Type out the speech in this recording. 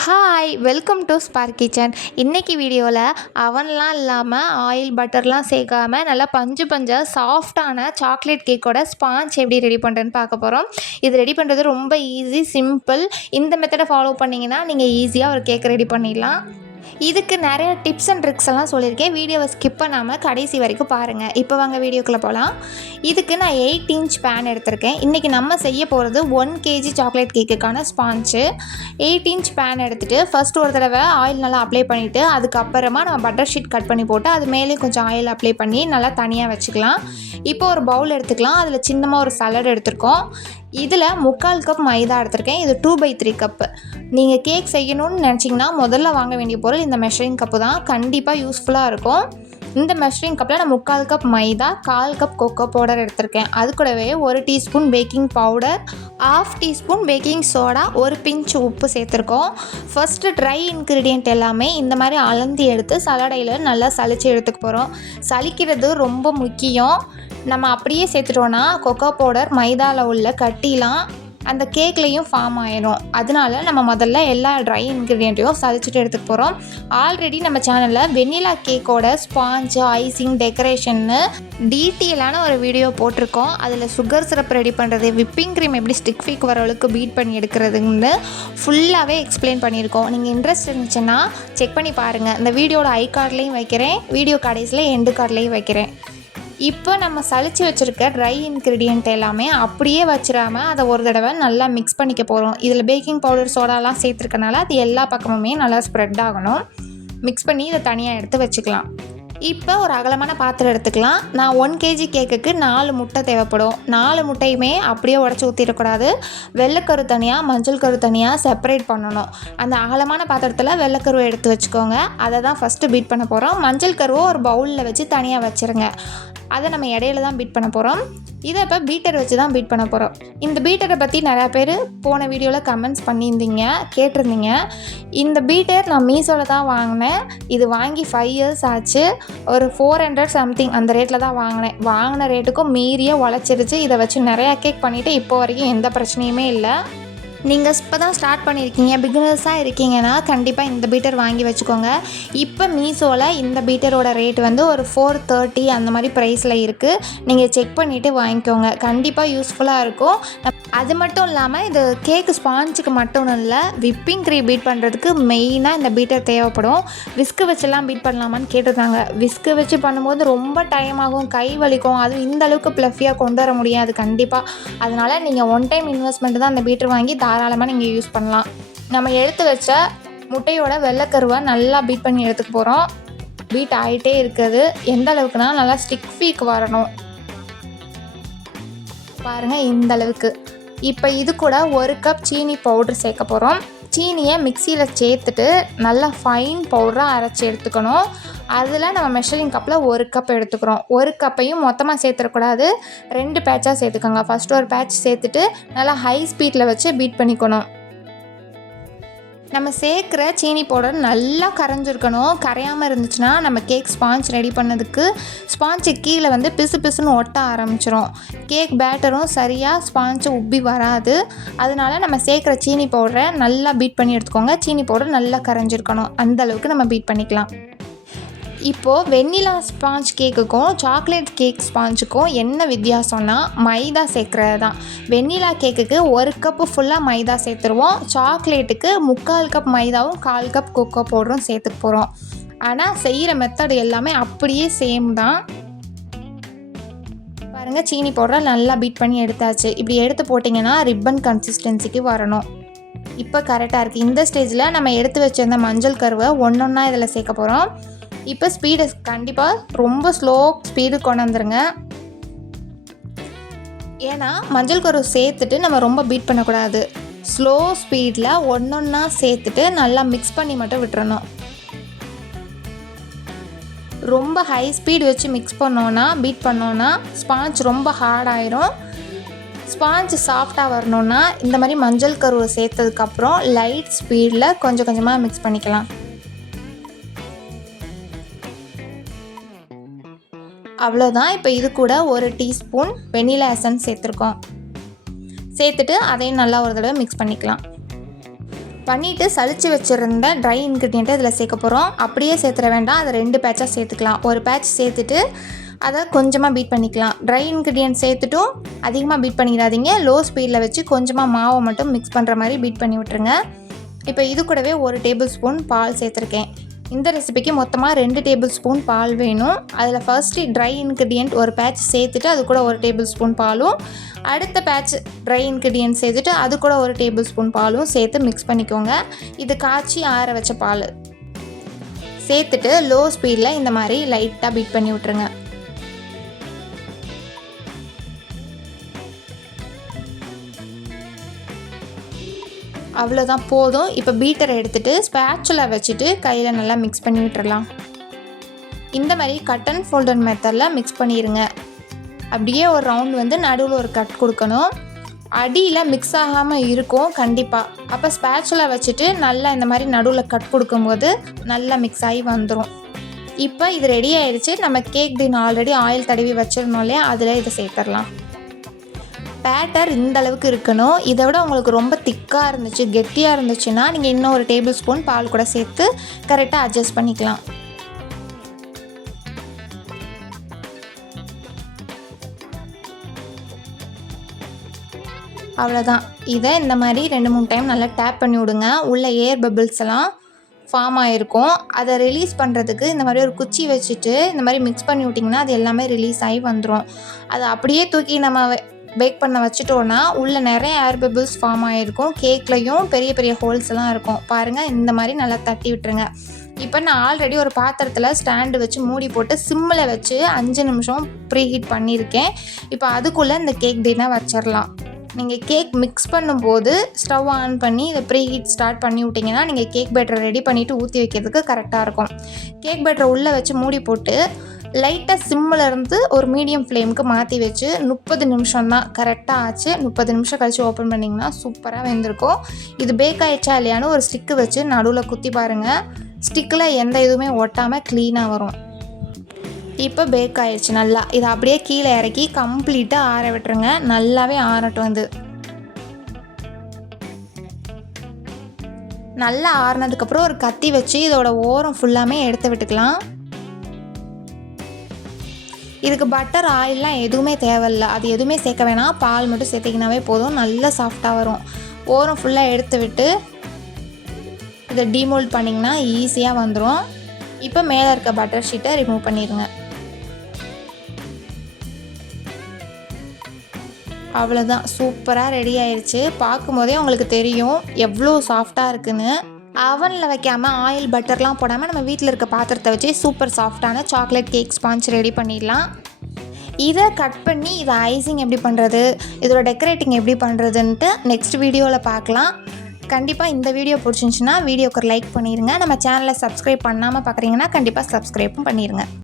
Hi welcome to spark kitchen. இன்றைக்கி வீடியோவில் அவன்லாம் இல்லாமல் ஆயில் பட்டர்லாம் சேர்க்காமல் நல்லா பஞ்சு பஞ்சாக சாஃப்டான சாக்லேட் கேக்கோட ஸ்பாஞ்ச் எப்படி ரெடி பண்ணுறேன்னு பார்க்க போகிறோம். இது ரெடி பண்ணுறது ரொம்ப ஈஸி, சிம்பிள். இந்த மெத்தடை ஃபாலோ பண்ணிங்கன்னா நீங்கள் ஈஸியாக ஒரு கேக் ரெடி பண்ணிடலாம். இதுக்கு நிறைய டிப்ஸ் அண்ட் ட்ரிக்ஸ் எல்லாம் சொல்லியிருக்கேன். வீடியோவை ஸ்கிப் பண்ணாமல் கடைசி வரைக்கும் பாருங்கள். இப்போ வாங்க வீடியோக்குள்ளே போகலாம். இதுக்கு நான் 8 இன்ச் பேன் எடுத்திருக்கேன். இன்றைக்கி நம்ம செய்ய போகிறது 1 kg சாக்லேட் கேக்குக்கான ஸ்பாஞ்சு. 8 இன்ச் பேன் எடுத்துகிட்டு ஃபஸ்ட் ஒரு தடவை ஆயில் நல்லா அப்ளை பண்ணிவிட்டு அதுக்கப்புறமா நம்ம பட்டர் ஷீட் கட் பண்ணி போட்டு அது மேலே கொஞ்சம் ஆயில் அப்ளை பண்ணி நல்லா தனியாக வச்சுக்கலாம். இப்போ ஒரு பவுல் எடுத்துக்கலாம். அதில் சின்னமாக ஒரு சலட் எடுத்துருக்கோம். இதில் 3/4 கப் மைதா எடுத்திருக்கேன். இது 2/3 கப்பு. நீங்கள் கேக் செய்யணும்னு நினச்சிங்கன்னா முதல்ல வாங்க வேண்டிய பொருள் இந்த மெஷரிங் கப்பு தான். கண்டிப்பாக யூஸ்ஃபுல்லாக இருக்கும். இந்த மெஷரிங் கப்பில் நான் 3/4 கப் மைதா, 1/4 கப் கொக்கோ பவுடர் எடுத்திருக்கேன். அது கூடவே 1 teaspoon baking powder, 1/2 teaspoon baking soda, ஒரு பிஞ்ச் உப்பு சேர்த்துருக்கோம். ஃபஸ்ட்டு ட்ரை இன்க்ரீடியண்ட் எல்லாமே இந்த மாதிரி அளந்து எடுத்து சலடையில் நல்லா சலிச்சு எடுத்துக்க போகிறோம். சலிக்கிறது ரொம்ப முக்கியம். நம்ம அப்படியே சேர்த்துட்டோன்னா கொக்கோ பவுடர் மைதாவில் உள்ள கட்டிலாம் அந்த கேக்லேயும் ஃபார்ம் ஆயிடும். அதனால நம்ம முதல்ல எல்லா ட்ரை இன்க்ரீடியண்ட்டையும் சலிச்சுட்டு எடுத்துக்க போகிறோம். ஆல்ரெடி நம்ம சேனலில் வெண்ணிலா கேக்கோட ஸ்பாஞ்சு, ஐசிங், டெக்கரேஷன்னு டீட்டெயிலான ஒரு வீடியோ போட்டிருக்கோம். அதில் சுகர் சிரப் ரெடி பண்ணுறது, விப்பிங் க்ரீம் எப்படி ஸ்டிக் ஃபீக் வர அளவுக்கு பீட் பண்ணி எடுக்கிறதுன்னு ஃபுல்லாகவே எக்ஸ்பிளைன் பண்ணியிருக்கோம். நீங்கள் இன்ட்ரெஸ்ட் இருந்துச்சுன்னா செக் பண்ணி பாருங்கள். இந்த வீடியோட ஐ கார்ட்லேயும் வைக்கிறேன், வீடியோ கடைசியில் எண்டு கார்ட்லேயும் வைக்கிறேன். இப்போ நம்ம சலிச்சு வச்சுருக்க ட்ரை இன்க்ரீடியண்ட் எல்லாமே அப்படியே வச்சிடாமல் அதை ஒரு தடவை நல்லா மிக்ஸ் பண்ணிக்க போகிறோம். இதில் பேக்கிங் பவுடர், சோடாலாம் சேர்த்துருக்கனால அது எல்லா பக்கமுமே நல்லா ஸ்ப்ரெட் ஆகணும். மிக்ஸ் பண்ணி இதை தனியாக எடுத்து வச்சுக்கலாம். இப்போ ஒரு அகலமான பாத்திரம் எடுத்துக்கலாம். நான் 1 kg கேக்குக்கு 4 முட்டை தேவைப்படும். 4 முட்டையுமே அப்படியே உடச்சி ஊற்றிடக்கூடாது. வெள்ளைக்கரு தனியாக, மஞ்சள் கரு தனியாக செப்பரேட் பண்ணணும். அந்த அகலமான பாத்திரத்தில் வெள்ளைக்கருவை எடுத்து வச்சுக்கோங்க. அதை தான் ஃபஸ்ட்டு பீட் பண்ண போகிறோம். மஞ்சள் கருவை ஒரு பவுலில் வச்சு தனியாக வச்சுருங்க. அதை நம்ம இடையில தான் பீட் பண்ண போகிறோம். இதை இப்போ பீட்டர் வச்சு தான் பீட் பண்ண போகிறோம். இந்த பீட்டரை பற்றி நிறையா பேர் போன வீடியோவில் கமெண்ட்ஸ் பண்ணியிருந்தீங்க, கேட்டிருந்தீங்க. இந்த பீட்டர் நான் மீஷோவில் தான் வாங்கினேன். இது வாங்கி 5 இயர்ஸ் ஆச்சு. ஒரு 400 சம்திங் அந்த ரேட்டில் தான் வாங்கினேன். வாங்கின ரேட்டுக்கும் மீறிய உழைச்சிருச்சு. இதை வச்சு நிறையா கேக் பண்ணிவிட்டு இப்போ வரைக்கும் எந்த பிரச்சனையுமே இல்லை. நீங்கள் இப்போ தான் ஸ்டார்ட் பண்ணியிருக்கீங்க, பிகினர்ஸாக இருக்கீங்கன்னா கண்டிப்பாக இந்த பீட்டர் வாங்கி வச்சுக்கோங்க. இப்போ மீஷோவில் இந்த பீட்டரோட ரேட் வந்து ஒரு 430 அந்த மாதிரி ப்ரைஸில் இருக்குது. நீங்கள் செக் பண்ணிவிட்டு வாங்கிக்கோங்க. கண்டிப்பாக யூஸ்ஃபுல்லாக இருக்கும். அது மட்டும் இல்லாமல் இது கேக்கு ஸ்பாஞ்சுக்கு மட்டும் இல்லை, விப்பிங் க்ரீம் பீட் பண்ணுறதுக்கு மெயினாக இந்த பீட்டர் தேவைப்படும். விஸ்கு வச்செல்லாம் பீட் பண்ணலாமான்னு கேட்டிருந்தாங்க. விஸ்கு வச்சு பண்ணும்போது ரொம்ப டைம் ஆகும், கை வலிக்கும். அதுவும் இந்த அளவுக்கு ப்ளஃபியாக கொண்டு வர முடியாது கண்டிப்பாக. அதனால் நீங்கள் ஒன் டைம் இன்வெஸ்ட்மெண்ட் தான் அந்த பீட்டர் வாங்கி தாராளமாக நீங்கள் யூஸ் பண்ணலாம். நம்ம எடுத்து வச்ச முட்டையோட வெள்ளைக்கருவை நல்லா பீட் பண்ணி எடுத்துக்க போகிறோம். பீட் ஆகிட்டே இருக்குது. எந்த அளவுக்குனா நல்லா ஸ்டிக் ஃபீக் வரணும். பாருங்கள் இந்த அளவுக்கு. இப்போ இது கூட 1 கப் சீனி பவுட்ரு சேர்க்க போகிறோம். சீனியை மிக்சியில் சேர்த்துட்டு நல்லா ஃபைன் பவுடராக அரைச்சி எடுத்துக்கணும். அதில் நம்ம மெஷரிங் கப்பில் 1 கப் எடுத்துக்கிறோம். 1 கப்பையும் மொத்தமாக சேர்த்துடக்கூடாது, 2 பேட்சாக சேர்த்துக்கோங்க. ஃபஸ்ட்டு ஒரு பேட்ச் சேர்த்துட்டு நல்லா ஹை ஸ்பீடில் வச்சு பீட் பண்ணிக்கணும். நம்ம சேர்க்குற சீனி பவுடர் நல்லா கரைஞ்சிருக்கணும். கரையாமல் இருந்துச்சுன்னா நம்ம கேக் ஸ்பாஞ்ச் ரெடி பண்ணதுக்கு ஸ்பாஞ்சு கீழே வந்து பிசு பிசுன்னு ஒட்ட ஆரம்பிச்சிரும். கேக் பேட்டரும் சரியாக ஸ்பாஞ்சு உப்பி வராது. அதனால நம்ம சேர்க்குற சீனி பவுடரை நல்லா பீட் பண்ணி எடுத்துக்கோங்க. சீனி பவுடர் நல்லா கரைஞ்சிருக்கணும். அந்தளவுக்கு நம்ம பீட் பண்ணிக்கலாம். இப்போது வெண்ணிலா ஸ்பாஞ்ச் கேக்குக்கும் சாக்லேட் கேக் ஸ்பாஞ்சுக்கும் என்ன வித்தியாசம்னா மைதா சேர்க்குறது தான். வெண்ணிலா கேக்குக்கு 1 கப்பு ஃபுல்லாக மைதா சேர்த்துருவோம். சாக்லேட்டுக்கு 3/4 கப் மைதாவும் 1/4 கப் கொக்கோ பவுடரும் சேர்த்துக்க போகிறோம். ஆனால் செய்கிற மெத்தட் எல்லாமே அப்படியே சேம் தான். பாருங்கள், சீனி பவுடரை நல்லா பீட் பண்ணி எடுத்தாச்சு. இப்படி எடுத்து போட்டிங்கன்னா ரிப்பன் கன்சிஸ்டன்சிக்கு வரணும். இப்போ கரெக்டாக இருக்குது. இந்த ஸ்டேஜில் நம்ம எடுத்து வச்சிருந்த மஞ்சள் கருவை ஒன்றா இதில் சேர்க்க போகிறோம். இப்போ ஸ்பீடு கண்டிப்பாக ரொம்ப ஸ்லோ ஸ்பீடு கொண்டு வந்துருங்க. ஏன்னா மஞ்சள் கரு சேர்த்துட்டு நம்ம ரொம்ப பீட் பண்ணக்கூடாது. ஸ்லோ ஸ்பீடில் ஒன்றா சேர்த்துட்டு நல்லா மிக்ஸ் பண்ணி மட்டும் விட்டுறணும். ரொம்ப ஹை ஸ்பீடு வச்சு மிக்ஸ் பண்ணோன்னா, பீட் பண்ணோன்னா ஸ்பாஞ்ச் ரொம்ப ஹார்டாயிரும். ஸ்பாஞ்ச் சாஃப்டாக வரணுன்னா இந்த மாதிரி மஞ்சள் கருவை சேர்த்ததுக்கப்புறம் லைட் ஸ்பீடில் கொஞ்சம் கொஞ்சமாக மிக்ஸ் பண்ணிக்கலாம். அவ்வளோதான். இப்போ இது கூட 1 டீஸ்பூன் வெனிலா எசன்ஸ் சேர்த்துருக்கோம். சேர்த்துட்டு அதையும் நல்லா ஒரு தடவை மிக்ஸ் பண்ணிக்கலாம். பண்ணிவிட்டு சளிச்சு வச்சுருந்த ட்ரை இன்க்ரீடியண்ட்டை இதில் சேர்க்க போகிறோம். அப்படியே சேர்த்துட வேண்டாம், அதை 2 பேட்சாக சேர்த்துக்கலாம். ஒரு பேட்ச் சேர்த்துட்டு அதை கொஞ்சமாக பீட் பண்ணிக்கலாம். ட்ரை இன்க்ரீடியன்ட் சேர்த்துட்டும் அதிகமாக பீட் பண்ணிடாதீங்க. லோ ஸ்பீடில் வச்சு கொஞ்சமாக மாவை மட்டும் மிக்ஸ் பண்ணுற மாதிரி பீட் பண்ணி விட்டுருங்க. இப்போ இது கூடவே 1 டேபிள் ஸ்பூன் பால் சேர்த்துருக்கேன். இந்த ரெசிபிக்கு மொத்தமாக 2 டேபிள் ஸ்பூன் பால் வேணும். அதில் ஃபர்ஸ்ட்டு ட்ரை இன்க்ரீடியண்ட் ஒரு பேட்ச் சேர்த்துட்டு அது கூட 1 டேபிள் ஸ்பூன் பாலும், அடுத்த பேட்ச் ட்ரை இன்க்ரீடியண்ட் சேர்த்துட்டு அது கூட 1 டேபிள் ஸ்பூன் பாலும் சேர்த்து மிக்ஸ் பண்ணிக்கோங்க. இது காய்ச்சி ஆற வச்ச பால் சேர்த்துட்டு லோ ஸ்பீடில் இந்த மாதிரி லைட்டாக பீட் பண்ணி விட்டுருங்க. அவ்வளோதான், போதும். இப்போ பீட்டரை எடுத்துகிட்டு ஸ்பேச்சுலா வச்சுட்டு கையில் நல்லா மிக்ஸ் பண்ணி விட்டுறலாம். இந்த மாதிரி கட் அண்ட் ஃபோல்டட் மெத்தடில் மிக்ஸ் பண்ணிடுங்க. அப்படியே ஒரு ரவுண்ட் வந்து நடுவில் ஒரு கட் கொடுக்கணும். அடியில் மிக்ஸ் ஆகாமல் இருக்கும் கண்டிப்பாக. அப்போ ஸ்பேச்சுலா வச்சுட்டு நல்லா இந்த மாதிரி நடுவில் கட் கொடுக்கும்போது நல்லா மிக்ஸ் ஆகி வந்துடும். இப்போ இது ரெடி ஆகிடுச்சு. நம்ம கேக் டின் ஆல்ரெடி ஆயில் தடவி வச்சிருந்தோம் இல்லையா, அதில் இதை சேர்த்துடலாம். பேட்டர் இந்த அளவுக்கு இருக்கணும். இதை விட உங்களுக்கு ரொம்ப திக்காக இருந்துச்சு, கெட்டியாக இருந்துச்சுன்னா நீங்கள் இன்னும் 1 டேபிள் ஸ்பூன் பால் கூட சேர்த்து கரெக்டாக அட்ஜஸ்ட் பண்ணிக்கலாம். அவ்வளோதான். இதை இந்த மாதிரி 2-3 டைம் நல்லா டேப் பண்ணி விடுங்க. உள்ள ஏர் பபிள்ஸ் எல்லாம் ஃபார்ம் ஆகிருக்கும். அதை ரிலீஸ் பண்ணுறதுக்கு இந்த மாதிரி ஒரு குச்சி வச்சுட்டு இந்த மாதிரி மிக்ஸ் பண்ணி விட்டிங்கன்னா அது எல்லாமே ரிலீஸ் ஆகி வந்துடும். அதை அப்படியே தூக்கி நம்ம பேக் பண்ண வச்சுட்டோன்னா உள்ளே நிறைய ஏர் பபிள்ஸ் ஃபார்ம் ஆகிருக்கும். கேக்லையும் பெரிய பெரிய ஹோல்ஸ் எல்லாம் இருக்கும். பாருங்கள், இந்த மாதிரி நல்லா தட்டி விட்டுருங்க. இப்போ நான் ஆல்ரெடி ஒரு பாத்திரத்தில் ஸ்டாண்டு வச்சு மூடி போட்டு சிம்மில் வச்சு 5 நிமிஷம் ப்ரீ ஹீட் பண்ணியிருக்கேன். இப்போ அதுக்குள்ளே இந்த கேக் டின்னை வச்சிடலாம். நீங்கள் கேக் மிக்ஸ் பண்ணும்போது ஸ்டவ் ஆன் பண்ணி இதை ப்ரீ ஹீட் ஸ்டார்ட் பண்ணி விட்டிங்கன்னா நீங்கள் கேக் பேட்டரை ரெடி பண்ணிவிட்டு ஊற்றி வைக்கிறதுக்கு கரெக்டாக இருக்கும். கேக் பேட்டரை உள்ளே வச்சு மூடி போட்டு லைட்டாக சிம்மில் இருந்து ஒரு மீடியம் ஃப்ளேமுக்கு மாற்றி வச்சு 30 நிமிஷம் தான் கரெக்டாக ஆச்சு. 30 நிமிஷம் கழித்து ஓப்பன் பண்ணிங்கன்னா சூப்பராக வெந்திருக்கும். இது பேக் ஆகிடுச்சா இல்லையான்னு ஒரு ஸ்டிக்கு வச்சு நடுவில் குத்தி பாருங்கள். ஸ்டிக்கில் எந்த இதுவுமே ஒட்டாமல் க்ளீனாக வரும். இப்போ பேக் ஆகிடுச்சு நல்லா. இதை அப்படியே கீழே இறக்கி கம்ப்ளீட்டாக ஆற விட்டுருங்க. நல்லாவே ஆறட்டும். இது நல்லா ஆறினதுக்கப்புறம் ஒரு கத்தி வச்சு இதோட ஓரம் ஃபுல்லாமே எடுத்து விட்டுக்கலாம். இதுக்கு பட்டர் ஆயிலெலாம் எதுவுமே தேவையில்லை, அது எதுவுமே சேர்க்க வேணாம். பால் மட்டும் சேர்த்திங்கனாவே போதும், நல்லா சாஃப்டாக வரும். ஓரம் ஃபுல்லாக எடுத்து விட்டு இதை டீமோல்ட் பண்ணிங்கன்னா ஈஸியாக வந்துடும். இப்போ மேலே இருக்க பட்டர் ஷீட்டை ரிமூவ் பண்ணிடுங்க. அவ்வளோதான், சூப்பராக ரெடி ஆயிடுச்சு. பார்க்கும்போதே உங்களுக்கு தெரியும் எவ்வளோ சாஃப்டாக இருக்குன்னு. அவனில் வைக்காமல் ஆயில் பட்டர்லாம் போடாமல் நம்ம வீட்டில் இருக்க பாத்திரத்தை வச்சு சூப்பர் சாஃப்டான சாக்லேட் கேக் ஸ்பாஞ்ச் ரெடி பண்ணிடலாம். இதை கட் பண்ணி இதை ஐசிங் எப்படி பண்ணுறது, இதோட டெக்கரேட்டிங் எப்படி பண்ணுறதுன்ட்டு நெக்ஸ்ட் வீடியோவில் பார்க்கலாம். கண்டிப்பாக இந்த வீடியோ பிடிச்சிருந்துச்சின்னா வீடியோக்கு லைக் பண்ணிடுங்க. நம்ம சேனலை சப்ஸ்கிரைப் பண்ணாமல் பார்க்குறீங்கன்னா கண்டிப்பாக சப்ஸ்கிரைப்பும் பண்ணிடுங்க.